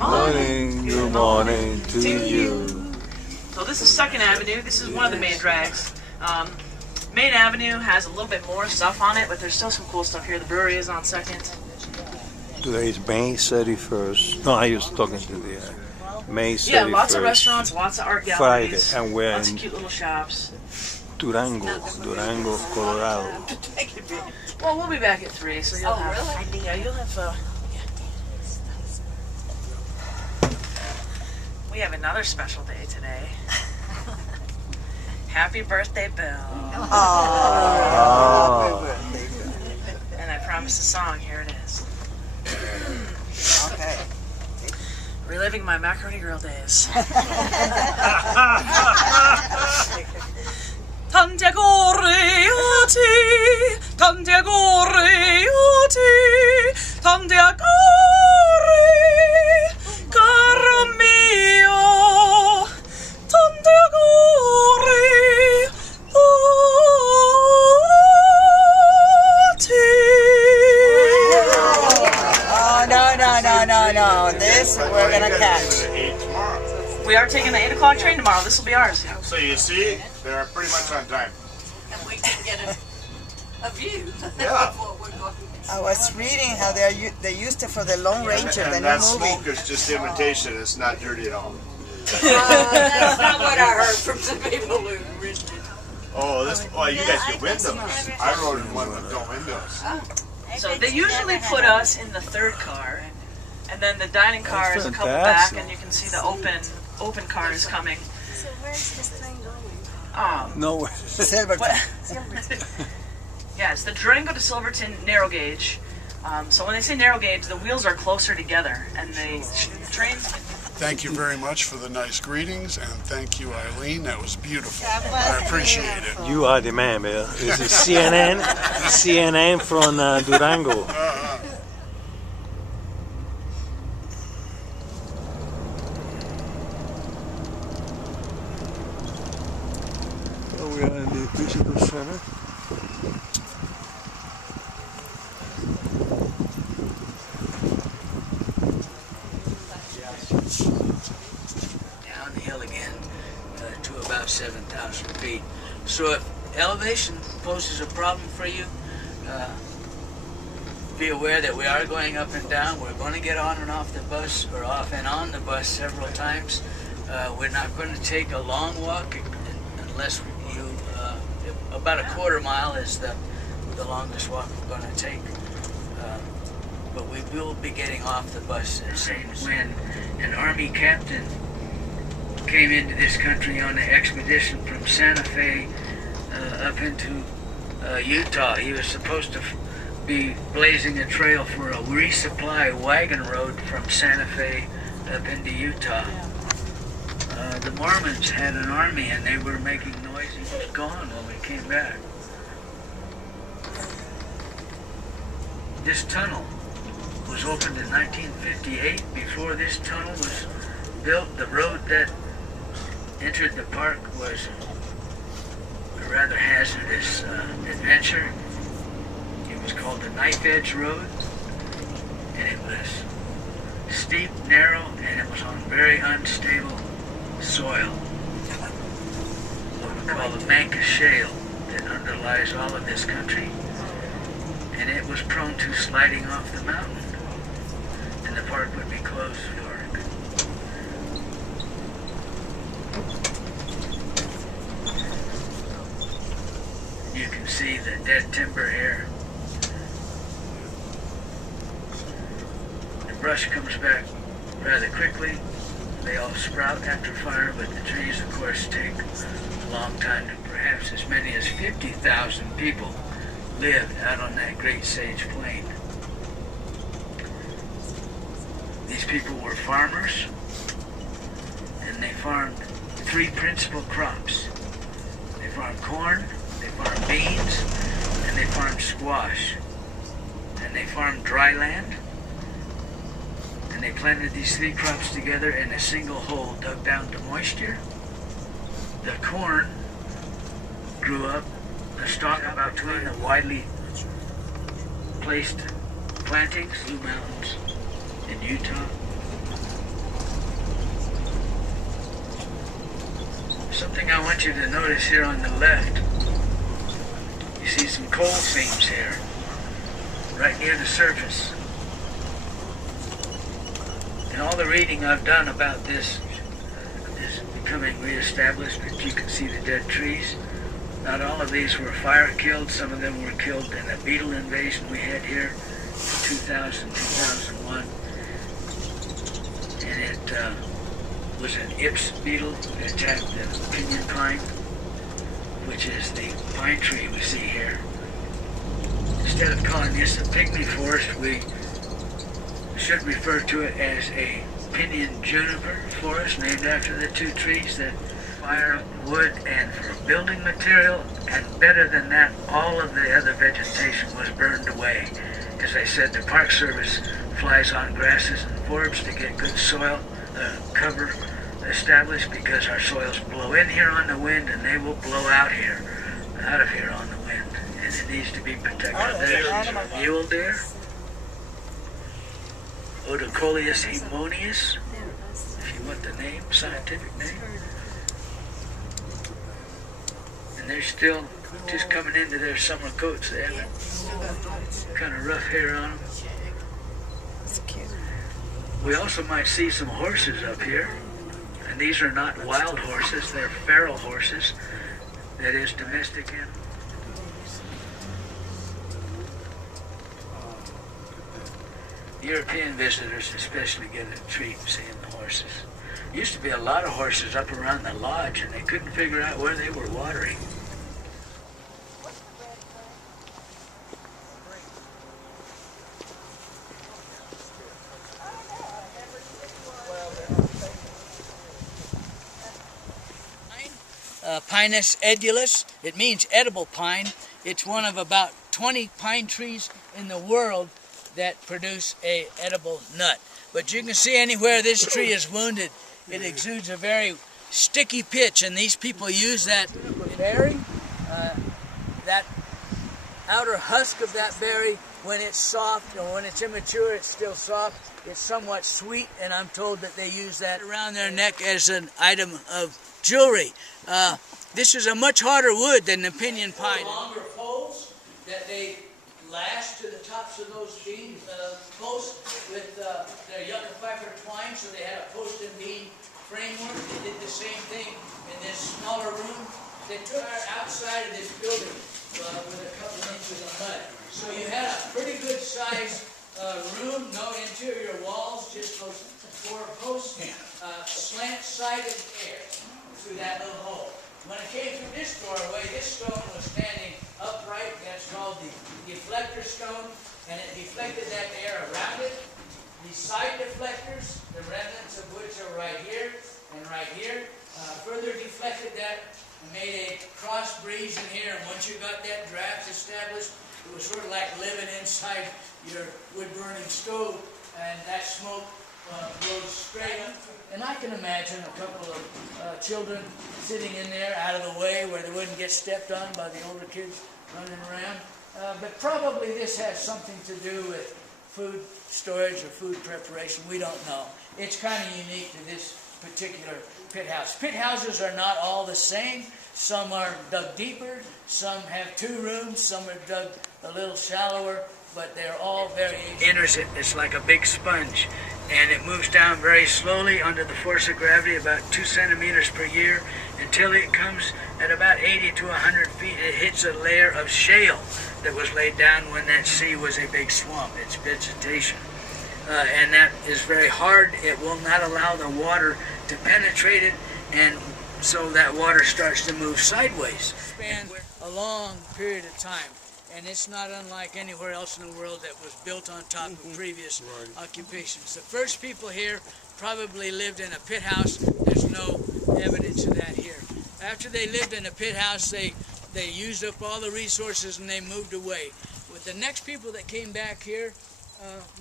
morning, good morning to you. So this is 2nd Avenue. This is one of the main drags. Main Avenue has a little bit more stuff on it, but there's still some cool stuff here. The brewery is on 2nd. Today is May 31st. No, I was talking to the May 31st. Yeah, lots of restaurants, lots of art galleries, Friday, and we're lots of in cute little shops. Durango, Colorado. Well, we'll be back at 3, so you'll have... really? Yeah, you'll have... We have another special day today. Happy birthday, Bill. Oh. And I promised a song. Here it is. Okay. Reliving my macaroni grill days. Tanti auguri a te, tanti auguri a te, tanti auguri, caro mio, tanti auguri a te. Oh, no. This we're going to catch. We are taking the 8 o'clock train tomorrow. This will be ours. So you see, they're pretty much on time. And we can get a view Yeah. of what we're going to see. I was reading how they used it for the Lone Ranger, the And new that movie. smoke is just imitation. It's not dirty at all. That's not what I heard from some people who rented. Oh, you guys get windows. I rode in one with no windows. So they usually put us in the 3rd car, and then the dining car is a couple fantastic. back, and you can see the open cars coming. So where's this train going? No, Silverton. Yeah, it's the Durango to Silverton narrow gauge. So when they say narrow gauge, the wheels are closer together, and the trains. Thank you very much for the nice greetings, and thank you, Eileen. That was beautiful. I appreciate it. you are the man, Bill. This is CNN from Durango. So we are in the visitor center. Down the hill again to about 7,000 feet. So if elevation poses a problem for you, be aware that we are going up and down. We're going to get on and off the bus, or off and on the bus several times. We're not going to take a long walk unless you, about a quarter mile is the longest walk we're going to take. But we will be getting off the bus when an Army captain came into this country on an expedition from Santa Fe up into Utah. He was supposed to be blazing a trail for a resupply wagon road from Santa Fe up into Utah. The Mormons had an army and they were making noise. He was gone when we came back. This tunnel was opened in 1958. Before this tunnel was built, the road that entered the park was a rather hazardous adventure. It was called the Knife Edge Road, and it was steep, narrow, and it was on very unstable soil. What we call the Manka Shale that underlies all of this country, and it was prone to sliding off the mountain, and the park would be closed for it. You can see the dead timber here. The brush comes back rather quickly. They all sprout after fire, but the trees, of course, take a long time. Perhaps as many as 50,000 people lived out on that Great Sage Plain. These people were farmers, and they farmed 3 principal crops. They farmed corn, they farmed beans, and they farmed squash. And they farmed dry land, and they planted these 3 crops together in a single hole dug down to moisture. The corn grew up a stalk about between the widely placed plantings, Blue Mountains in Utah. Something I want you to notice here on the left, you see some coal seams here, right near the surface. And all the reading I've done about this is becoming reestablished, but you can see the dead trees. Not all of these were fire killed. Some of them were killed in a beetle invasion we had here in 2000, 2001. And it was an Ips beetle that attacked the pinyon pine, which is the pine tree we see here. Instead of calling this a pygmy forest, we should refer to it as a pinyon juniper forest, named after the two trees that fire wood and for building material, and better than that, all of the other vegetation was burned away. As I said, the Park Service flies on grasses and forbs to get good soil cover established, because our soils blow in here on the wind and they will blow out of here on the wind, and it needs to be protected. There's mule deer, Odocoleus ammonius, if you want the name, scientific name. And they're still just coming into their summer coats. They have kind of rough hair on them. We also might see some horses up here. And these are not wild horses, they're feral horses. That is, domestic animals. European visitors especially get a treat seeing the horses. Used to be a lot of horses up around the lodge, and they couldn't figure out where they were watering. Pinus edulis. It means edible pine. It's one of about 20 pine trees in the world that produce a edible nut. But you can see anywhere this tree is wounded, it exudes a very sticky pitch, and these people use that berry, that outer husk of that berry, when it's soft, or when it's immature, it's still soft. It's somewhat sweet, and I'm told that they use that around their neck as an item of jewelry. This is a much harder wood than the pinyon pine. Longer poles that they lash to the tops of those beam posts with their yucca fiber twine, so they had a post and beam framework. They did the same thing in this smaller room. They took our outside of this building with a couple inches of mud. So you had a pretty good sized room, no interior walls, just those four posts, slant-sided air through that little hole. When it came through this doorway, this stone was standing upright. That's called the deflector stone, and it deflected that air around it. The side deflectors, the remnants of which are right here and right here, further deflected that and made a cross breeze in here. And once you got that draft established, it was sort of like living inside your wood-burning stove, and that smoke rose straight up. And I can imagine a couple of children sitting in there out of the way where they wouldn't get stepped on by the older kids running around. But probably this has something to do with food storage or food preparation. We don't know. It's kind of unique to this particular pit house. Pit houses are not all the same. Some are dug deeper, some have 2 rooms, some are dug a little shallower, but they're all very... Enters it, it's like a big sponge, and it moves down very slowly under the force of gravity, about 2 centimeters per year, until it comes at about 80 to 100 feet. It hits a layer of shale that was laid down when that sea was a big swamp. It's vegetation. And that is very hard. It will not allow the water to penetrate it, and so that water starts to move sideways. Span a long period of time, and it's not unlike anywhere else in the world that was built on top of previous occupations. The first people here probably lived in a pit house. There's no evidence of that here. After they lived in a pit house, they used up all the resources and they moved away. With the next people that came back here,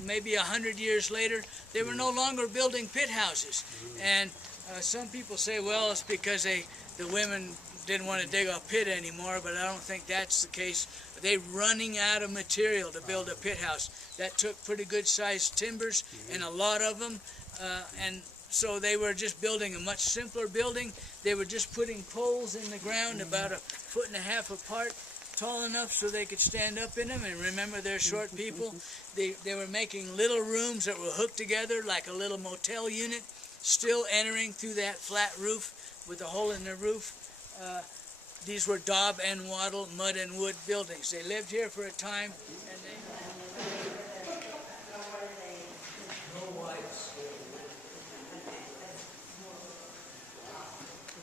maybe 100 years later, they were no longer building pit houses. And some people say, well, it's because the women didn't want to dig a pit anymore, but I don't think that's the case. They're running out of material to build a pit house. That took pretty good sized timbers, and a lot of them, and So they were just building a much simpler building. They were just putting poles in the ground about 1.5 feet apart, tall enough so they could stand up in them. And remember, they're short people. They were making little rooms that were hooked together like a little motel unit, still entering through that flat roof with a hole in the roof. These were daub and wattle, mud and wood buildings. They lived here for a time, and they...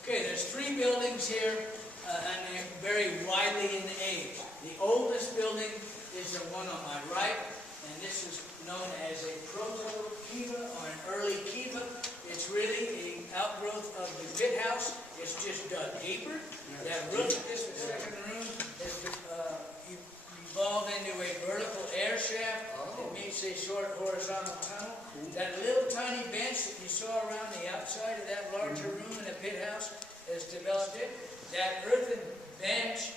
Okay, there's 3 buildings here, and they're very widely in age. The oldest building is the one on my right, and this is known as a proto-kiva or an early kiva. It's really an outgrowth of the pit house. It's just dug deeper. The roof of this second room has evolved into a vertical air shaft that meets a short horizontal tunnel. That little tiny bench that you saw around the outside of that larger room in the pit house has developed it. That earthen bench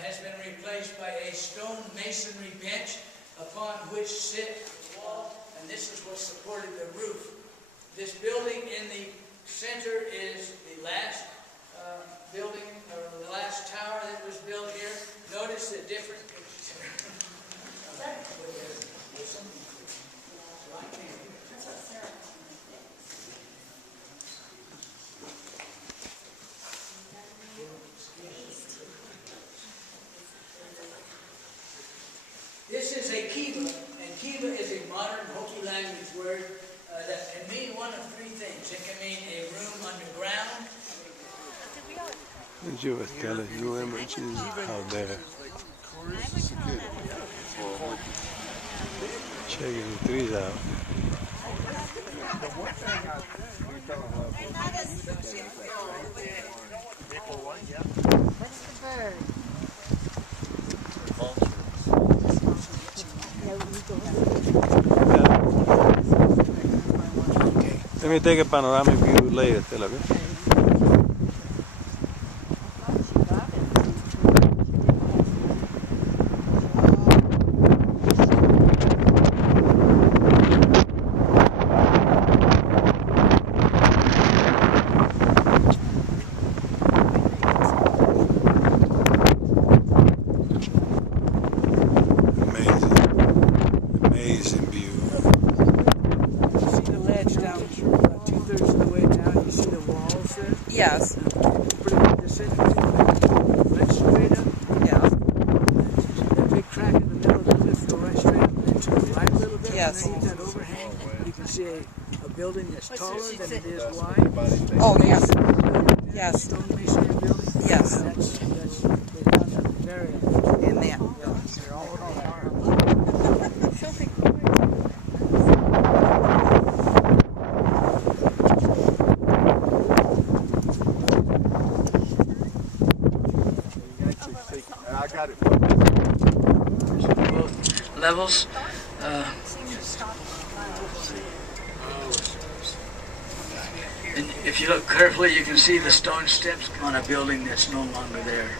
has been replaced by a stone masonry bench upon which sit the wall, and this is what supported the roof. This building in the center is the last building, or the last tower that was built here. Notice the different... This is a kiva, and kiva is a modern Hopi language word that can mean one of 3 things. It can mean a room underground. Did you ever tell us your images out there? Checking the trees out. What's the bird? Let me take a panoramic view later, Stella, okay? Amazing view. You see the ledge down about 2/3 of the way down. You see the walls there? Yes. Pretty much disintegrated. Right straight up. Yeah. That big crack in the middle of the cliff go right straight up and to the right a little bit. Yes. And that overhang, you can see a building that's taller than it is wide. Oh, yes. Yes. Stone masonry building. Yes. That's they found that very In there. I got it. both levels. And if you look carefully, you can see the stone steps on a building that's no longer there.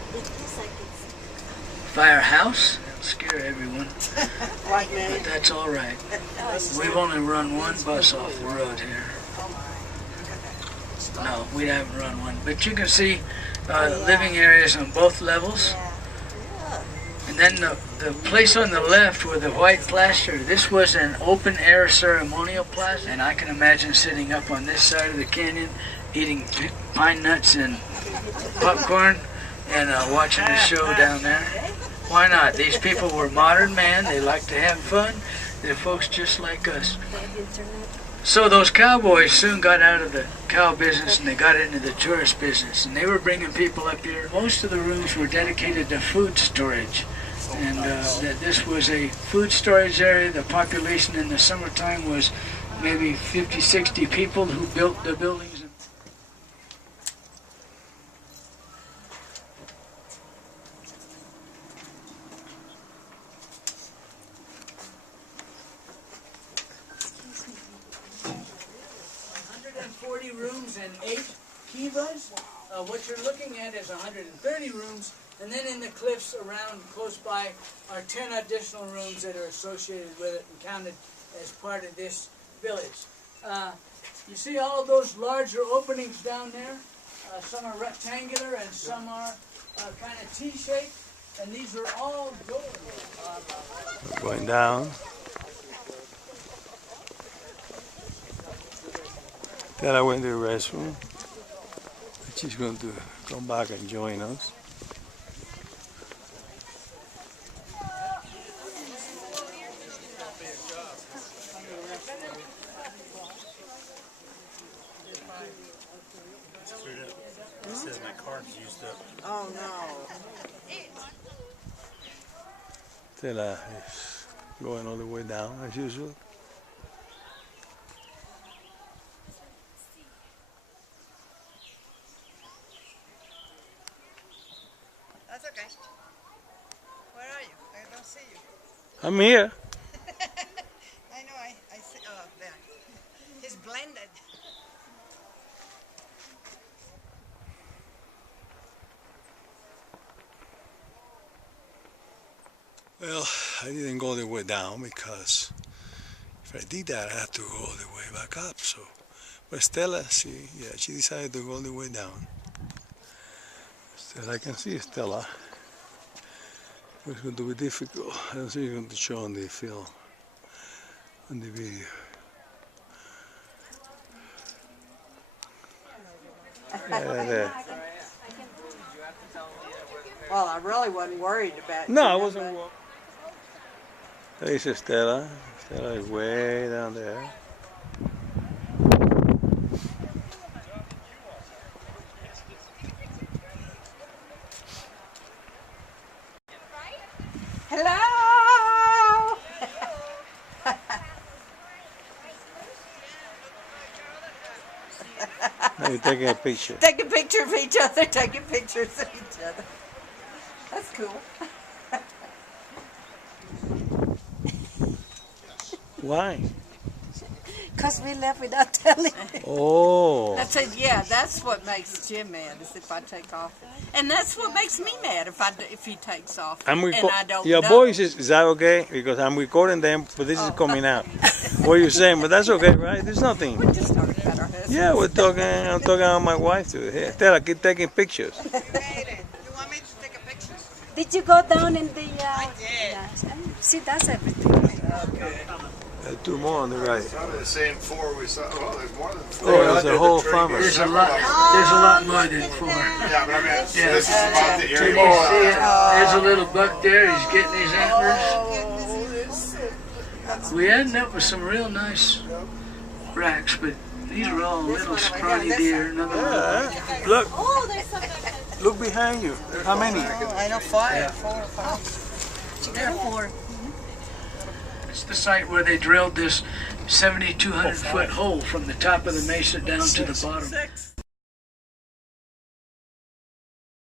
Firehouse, scare everyone, but that's all right. We've only run 1 bus off the road here. No, we haven't run one, but you can see living areas on both levels. And then the place on the left with the white plaster, this was an open air ceremonial plaza. And I can imagine sitting up on this side of the canyon, eating pine nuts and popcorn and watching the show down there. Why not? These people were modern man, they like to have fun. They're folks just like us. So those cowboys soon got out of the cow business and they got into the tourist business. And they were bringing people up here. Most of the rooms were dedicated to food storage. And that this was a food storage area. The population in the summertime was maybe 50, 60 people who built the buildings. Rooms and 8 kivas. What you're looking at is 130 rooms, and then in the cliffs around close by are 10 additional rooms that are associated with it and counted as part of this village. You see all those larger openings down there? Some are rectangular and some are kind of T-shaped. And these are all doors. Going down. Then I went to the restroom. She's going to come back and join us. It says my card's used up. Oh no. Stella is going all the way down as usual. That's okay. Where are you? I don't see you. I'm here. I know, I see. Oh, there. He's blended. Well, I didn't go all the way down because if I did that, I have to go all the way back up. So, but Stella, she decided to go all the way down. Stella, I can see Stella. It's going to be difficult. I don't think it's going to show on the film, on the video. There. Well, I really wasn't worried about No, you, I wasn't. but- There's Stella. Stella is way down there. Hello! Now you're taking a picture. Taking pictures of each other, taking pictures of each other. That's cool. Why? Because we left without telling. Oh. I said, yeah, that's what makes Jim mad, is if I take off. And that's what makes me mad, if he takes off. And I don't Your know. voice is that okay? Because I'm recording them, but this is coming out. What are you saying? But that's okay, right? There's nothing. We're just talking about our husbands. Yeah, I'm talking about my wife too. Hey, Stella, keep taking pictures. You want me to take a picture? Did you go down in the... I did. Yeah. She does everything. Okay. Two more on the right. The same four we saw. Oh, there's more than four. Oh, there's a whole family. There's a lot more than four. Yeah, but I mean, so this is about the Can area. you see it? There's a little buck there. He's getting his antlers. We ended up with some real nice racks, but these are all little scrawny deer. Another one. Yeah. Look, Oh, there's some... look behind you. How many? I know 5, 4 or 5. There are 4. It's the site where they drilled this 7,200 foot hole from the top of the mesa down to the bottom. 6.